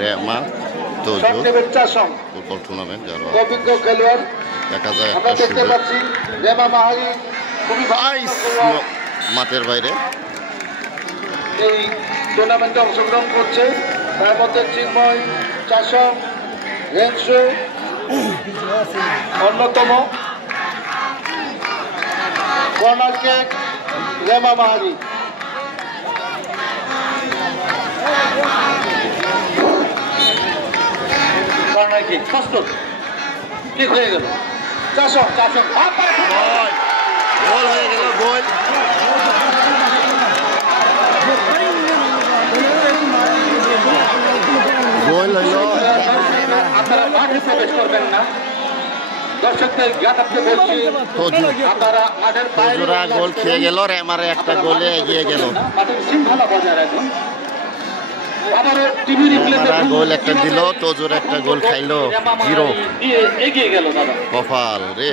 Rema Tojo football tournament যার অভিজ্ঞ খেলোয়াড় দেখা যায় আমরা দেখতে পাচ্ছি রেমা মাহারি খুবই মাঠের বাইরে এই টুর্নামেন্টে অংশগ্রহণ করছে। তার মধ্যে চিন্ময় চাষম রেঞ্জু অন্যতম। কর্নার কেক রেমা মাহারি। কর্নার কেক প্রস্তুত, ঠিক হয়ে গেল। চাষম চাষম গোল হয়ে গেল, গোল। গোল হইল। আপনারা মাঠে প্রবেশ করবেন না, দর্শকদের জ্ঞাতার্থে বলছি আপনারা মাঠের বাইরে। গোল খেয়ে গেল, রেমারে একটা গোলে এগিয়ে গেল। মাঠের শৃঙ্খলা বজায় রাখুন। আবারও টিভি রিপ্লেতে গোল একটা দিল, তোজোর একটা গোল খাইলো, 0 এগিয়ে গেল দাদা। কপাল রে।